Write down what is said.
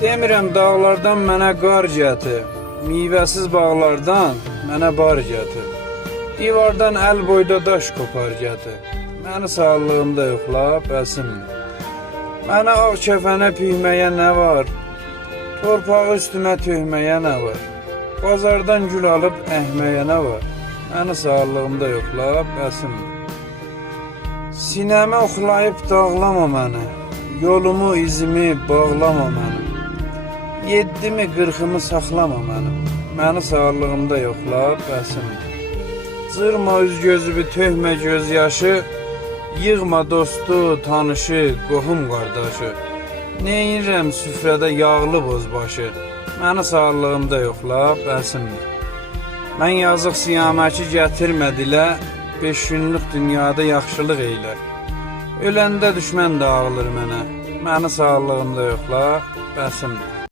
Demirəm dağlardan mənə qar gətir, meyvəsiz bağlardan mənə bar gətir. Divardan əl boyda daş kopar gətir, məni sağlığımda yoxla, bəsimdir. Mənə ağ kəfənə püyməyə nə var, torpağı üstümə töhməyə nə var? Bazardan gül alıb əhməyə nə var, məni sağlığımda yoxla, bəsimdir. Sinəmə oxlayıb dağlama məni, yolumu, izimi bağlama mənim. 7-mi, 40-ımı saxlama mənim, məni sağlığımda yoxla, bəsimdir. Cırma üz gözümü, töhmə göz yaşı, yığma dostu, tanışı, qohum qardaşı. Neyirəm süfrədə yağlı bozbaşı, məni sağlığımda yoxla, bəsimdir. Mən yazıq siyaməki gətirmə dilə, 5 günlük dünyada yaxşılıq eylə. Öləndə düşmən də ağılır mənə, məni sağlığımda yoxla, bəsimdir.